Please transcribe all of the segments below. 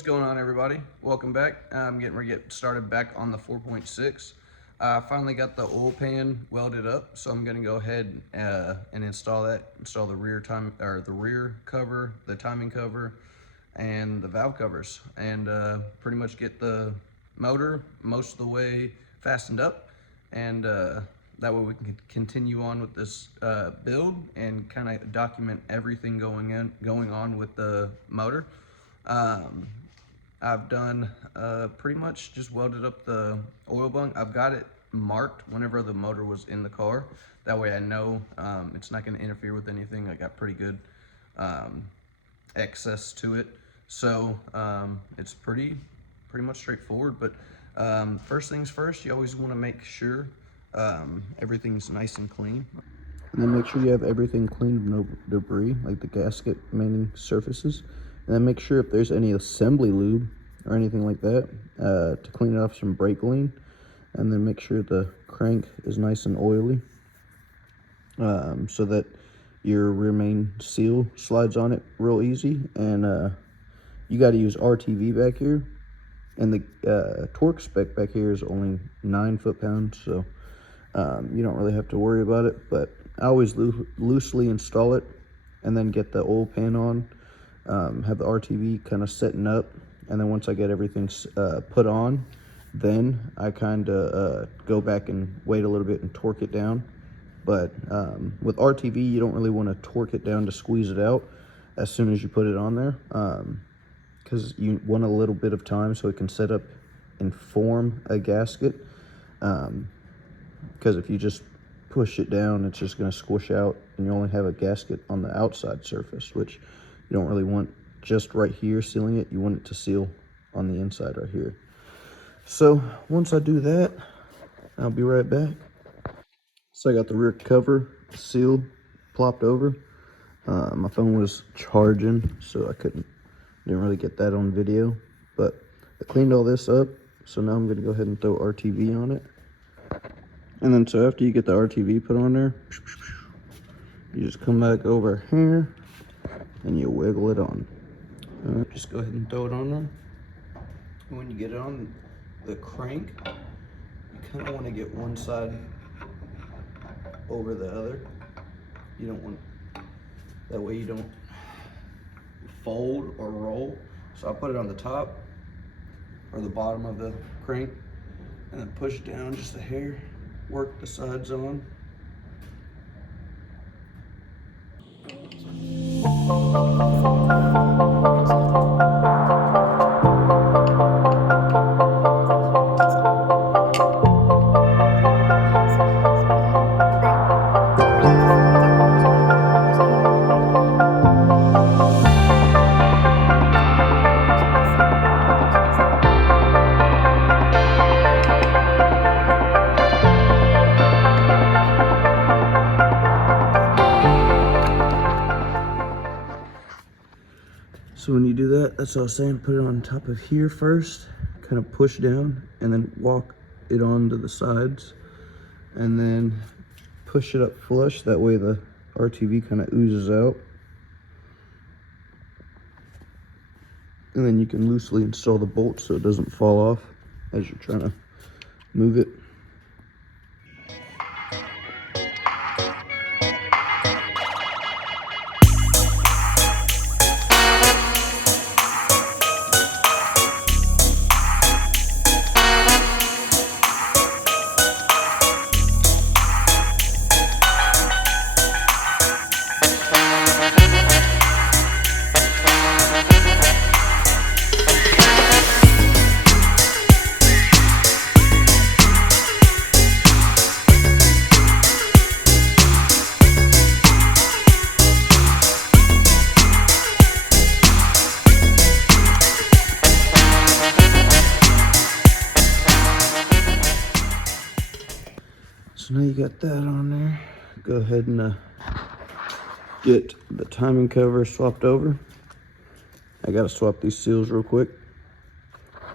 What's going on, everybody? Welcome back. I'm getting ready to get started back on the 4.6. I finally got the oil pan welded up, so I'm going to go ahead and install that. Install the rear cover, the timing cover, and the valve covers, and pretty much get the motor most of the way fastened up, and that way we can continue on with this build and kind of document everything going on with the motor. I've done pretty much just welded up the oil bung. I've got it marked whenever the motor was in the car. That way I know it's not going to interfere with anything. I got pretty good access to it. So it's pretty much straightforward. But first things first, you always want to make sure everything's nice and clean. And then make sure you have everything clean of no debris, like the gasket mating surfaces. And then make sure if there's any assembly lube or anything like that to clean it off some brake clean. And then make sure the crank is nice and oily so that your rear main seal slides on it real easy. And you got to use RTV back here. And the torque spec back here is only 9 foot-pounds, so you don't really have to worry about it. But I always loosely install it and then get the oil pan on. Have the RTV kind of setting up, and then once I get everything put on, then I kind of go back and wait a little bit and torque it down. But with RTV, you don't really want to torque it down to squeeze it out as soon as you put it on there, because you want a little bit of time so it can set up and form a gasket. Because if you just push it down, it's just going to squish out, and you only have a gasket on the outside surface, which you don't really want just right here sealing it. You want it to seal on the inside right here. So once I do that, I'll be right back. So I got the rear cover sealed, plopped over. My phone was charging, so didn't really get that on video. But I cleaned all this up, so now I'm going to go ahead and throw RTV on it. And then so after you get the RTV put on there, you just come back over here and you wiggle it on. Just go ahead and throw it on there. And when you get it on the crank, you kind of want to get one side over the other. You don't want, that way you don't fold or roll. So I'll put it on the top or the bottom of the crank and then push down just a hair, work the sides on. So when you do that, that's what I was saying, put it on top of here first, kind of push down, and then walk it onto the sides, and then push it up flush. That way the RTV kind of oozes out. And then you can loosely install the bolt so it doesn't fall off as you're trying to move it. So now you got that on there. Go ahead and get the timing cover swapped over. I gotta swap these seals real quick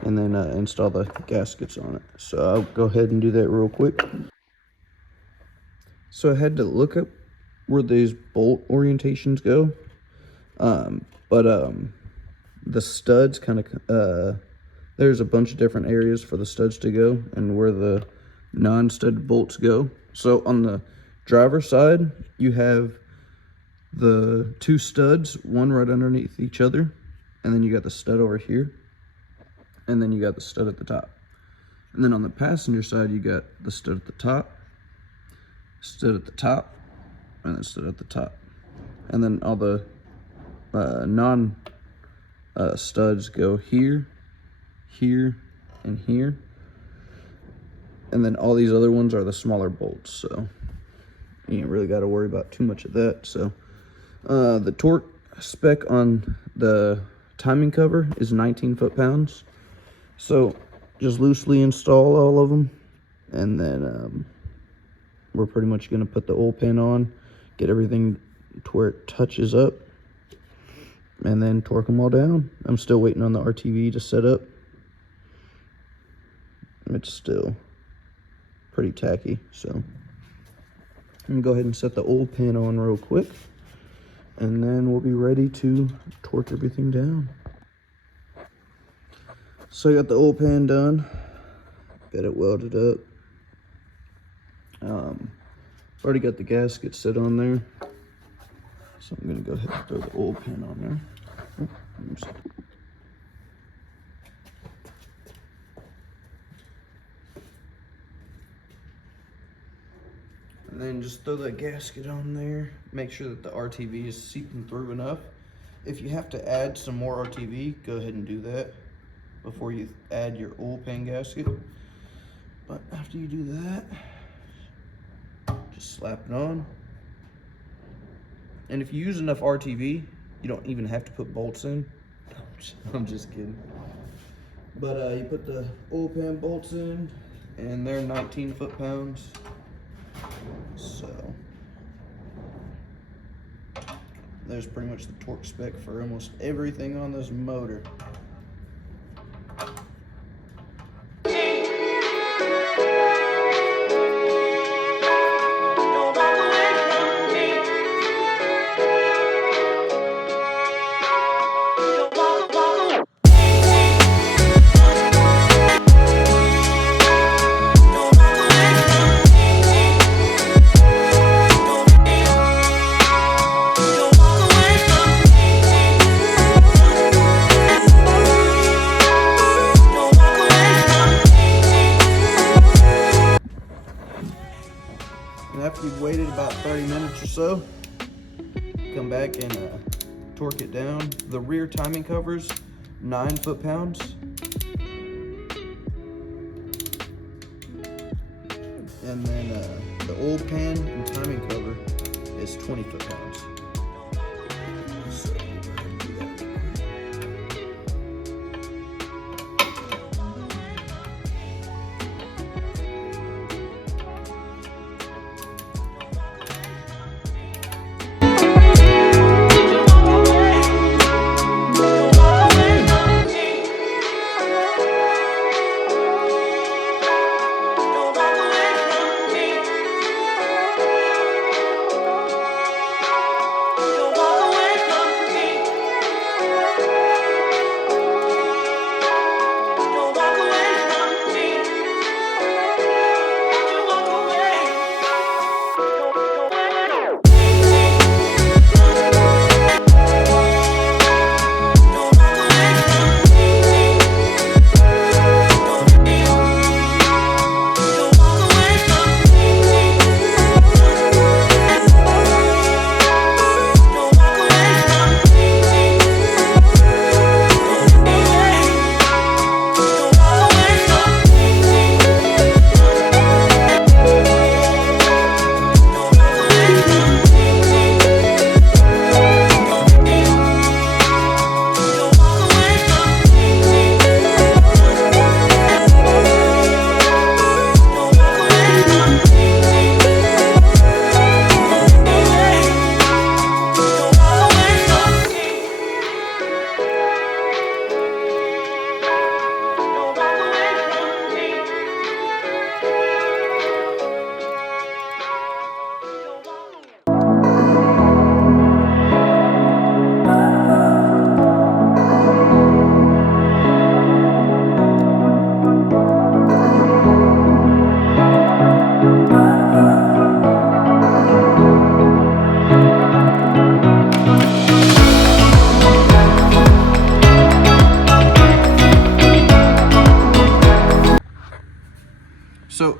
and then install the gaskets on it. So I'll go ahead and do that real quick. So I had to look up where these bolt orientations go. But The studs kind of, there's a bunch of different areas for the studs to go and where the non-stud bolts go. So on the driver's side, you have the two studs, one right underneath each other, and then you got the stud over here, and then you got the stud at the top. And then on the passenger side, you got the stud at the top, stud at the top, and then stud at the top. And then all the studs go here, here, and here. And then all these other ones are the smaller bolts, so you ain't really got to worry about too much of that. So the torque spec on the timing cover is 19 foot-pounds. So just loosely install all of them, and then we're pretty much going to put the oil pan on, get everything to where it touches up, and then torque them all down. I'm still waiting on the RTV to set up. It's still pretty tacky, so I'm gonna go ahead and set the oil pan on real quick, and then we'll be ready to torque everything down. So I got the oil pan done, got it welded up. Already got the gasket set on there, so I'm gonna go ahead and throw the oil pan on there. Oops. And then just throw that gasket on there. Make sure that the RTV is seeping through enough. If you have to add some more RTV, go ahead and do that before you add your oil pan gasket. But after you do that, just slap it on. And if you use enough RTV, you don't even have to put bolts in. I'm just kidding. But you put the oil pan bolts in, and they're 19 foot-pounds. So there's pretty much the torque spec for almost everything on this motor. And after you've waited about 30 minutes or so, come back and torque it down. The rear timing cover's 9 foot-pounds. And then the oil pan and timing cover is 20 foot-pounds. So we'll go ahead and do that.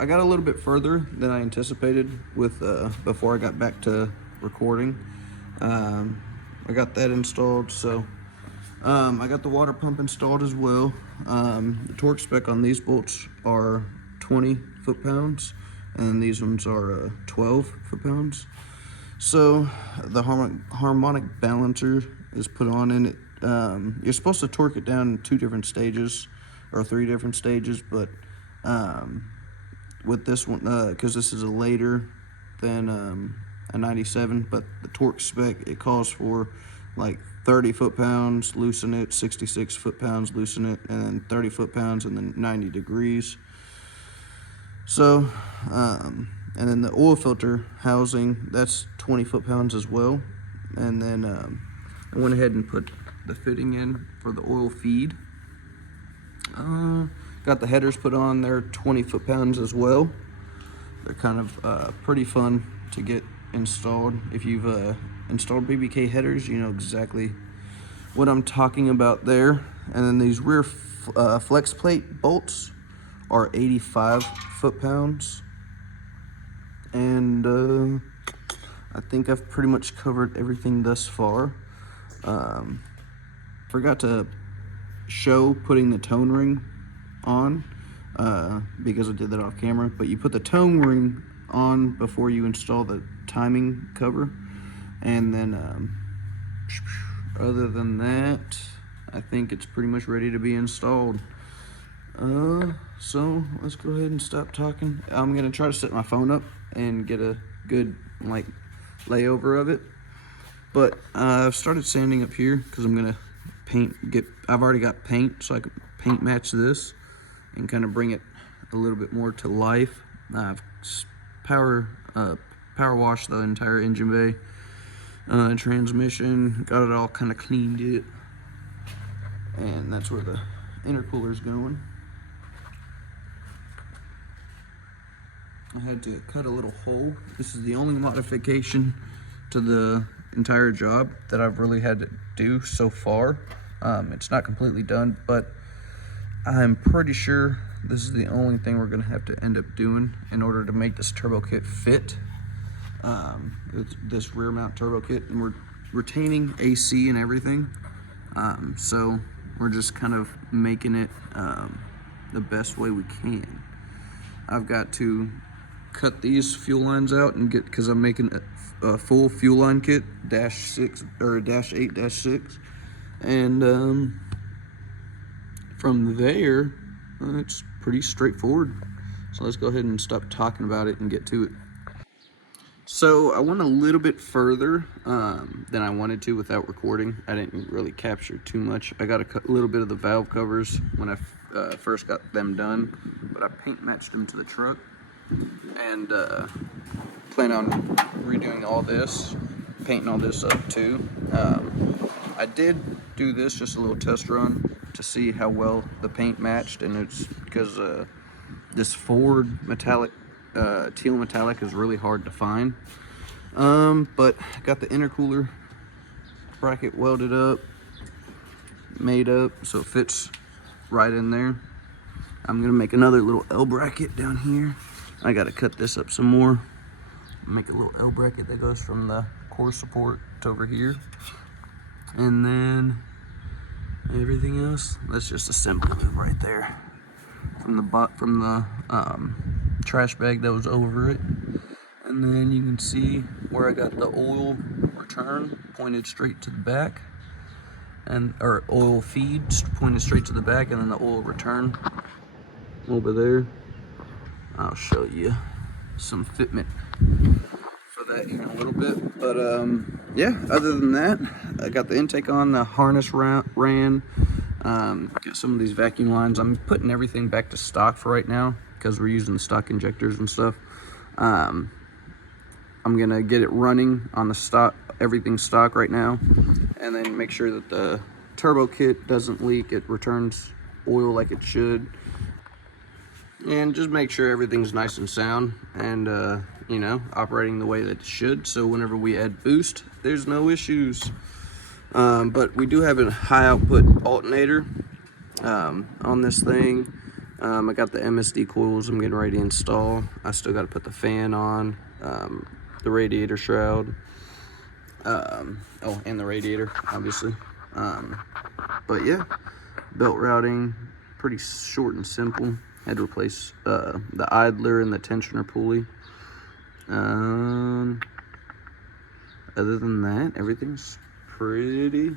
I got a little bit further than I anticipated with before I got back to recording. I got that installed, so I got the water pump installed as well. The torque spec on these bolts are 20 foot-pounds, and these ones are 12 foot-pounds. So the harmonic balancer is put on in it. You're supposed to torque it down in 2 different stages or 3 different stages, but with this one, because this is a later than a 97, but the torque spec, it calls for like 30 foot-pounds, loosen it, 66 foot-pounds, loosen it, and then 30 foot-pounds, and then 90 degrees. So, and then the oil filter housing, that's 20 foot-pounds as well. And then I went ahead and put the fitting in for the oil feed. Got the headers put on, they're 20 foot-pounds as well. They're kind of pretty fun to get installed. If you've installed BBK headers, you know exactly what I'm talking about there. And then these rear flex plate bolts are 85 foot-pounds. And I think I've pretty much covered everything thus far. Forgot to show putting the tone ring on because I did that off camera, but you put the tone ring on before you install the timing cover. And then other than that, I think it's pretty much ready to be installed. So let's go ahead and stop talking. I'm gonna try to set my phone up and get a good like layover of it. But I've started sanding up here because I'm gonna I've already got paint, so I can paint match this and kind of bring it a little bit more to life. I've power washed the entire engine bay, transmission, got it all kind of cleaned it, and that's where the intercooler's going. I had to cut a little hole. This is the only modification to the entire job that I've really had to do so far. It's not completely done, but I'm pretty sure this is the only thing we're gonna have to end up doing in order to make this turbo kit fit. It's this rear mount turbo kit, and we're retaining AC and everything. So we're just kind of making it the best way we can. I've got to cut these fuel lines out and get, because I'm making a full fuel line kit, -6 or -8-6, and from there it's pretty straightforward. So let's go ahead and stop talking about it and get to it. So I went a little bit further than I wanted to without recording. I didn't really capture too much. I got a little bit of the valve covers when I first got them done, but I paint matched them to the truck, and plan on redoing all this, painting all this up too. I did do this, just a little test run to see how well the paint matched, and it's because this Ford metallic, teal metallic is really hard to find. But I got the intercooler bracket welded up, made up, so it fits right in there. I'm gonna make another little L bracket down here. I gotta cut this up some more. Make a little L bracket that goes from the core support to over here. And then everything else, that's just a simple move right there. From the trash bag that was over it. And then you can see where I got the oil return pointed straight to the back, or oil feed pointed straight to the back, and then the oil return over there. I'll show you some fitment for that here in a little bit. But yeah, other than that, I got the intake on, the harness ran. Got some of these vacuum lines. I'm putting everything back to stock for right now because we're using the stock injectors and stuff. I'm gonna get it running on the stock, everything stock right now, and then make sure that the turbo kit doesn't leak. It returns oil like it should, and just make sure everything's nice and sound and you know, operating the way that it should, so whenever we add boost, there's no issues. But we do have a high output alternator on this thing. I got the MSD coils I'm getting ready to install. I still got to put the fan on, the radiator shroud, oh, and the radiator, obviously. But yeah, belt routing, pretty short and simple. Had to replace the idler and the tensioner pulley. Other than that, everything's pretty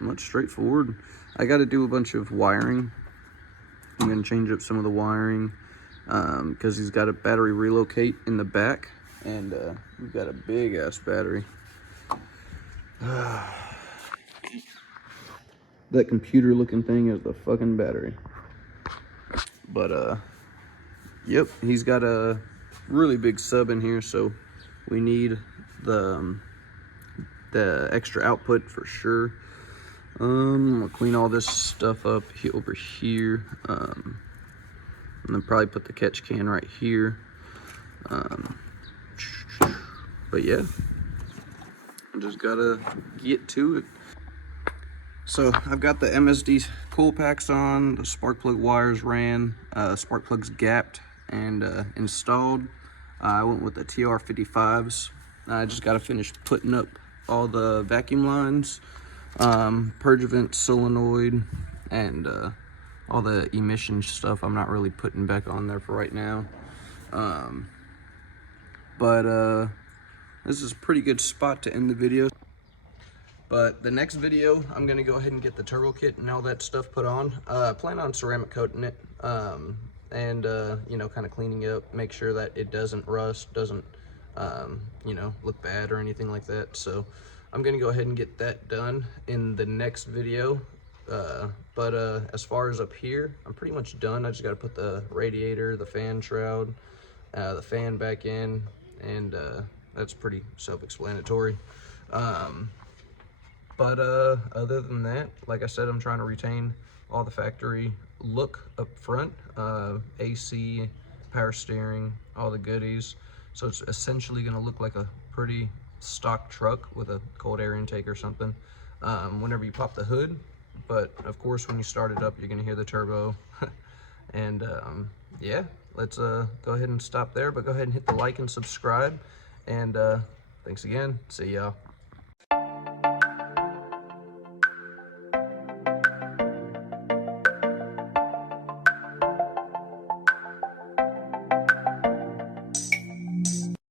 much straightforward. I got to do a bunch of wiring. I'm going to change up some of the wiring because he's got a battery relocate in the back, and we've got a big ass battery. That computer looking thing is the fucking battery. But yep, he's got a really big sub in here, so we need the extra output for sure. We'll clean all this stuff up over here, and then probably put the catch can right here. But yeah, I just gotta get to it. So I've got the MSD coil packs on, the spark plug wires ran, spark plugs gapped and installed. I went with the TR55s. I just got to finish putting up all the vacuum lines, purge vent solenoid, and all the emission stuff I'm not really putting back on there for right now. But this is a pretty good spot to end the video. But the next video, I'm gonna go ahead and get the turbo kit and all that stuff put on. Plan on ceramic coating it, and you know, kind of cleaning it up, make sure that it doesn't rust, doesn't you know, look bad or anything like that. So I'm gonna go ahead and get that done in the next video. But as far as up here, I'm pretty much done. I just gotta put the radiator, the fan shroud, the fan back in, and that's pretty self-explanatory. But other than that, like I said, I'm trying to retain all the factory look up front, AC, power steering, all the goodies. So it's essentially gonna look like a pretty stock truck with a cold air intake or something whenever you pop the hood. But of course, when you start it up, you're gonna hear the turbo. And yeah, let's go ahead and stop there, but go ahead and hit the like and subscribe. And thanks again, see y'all.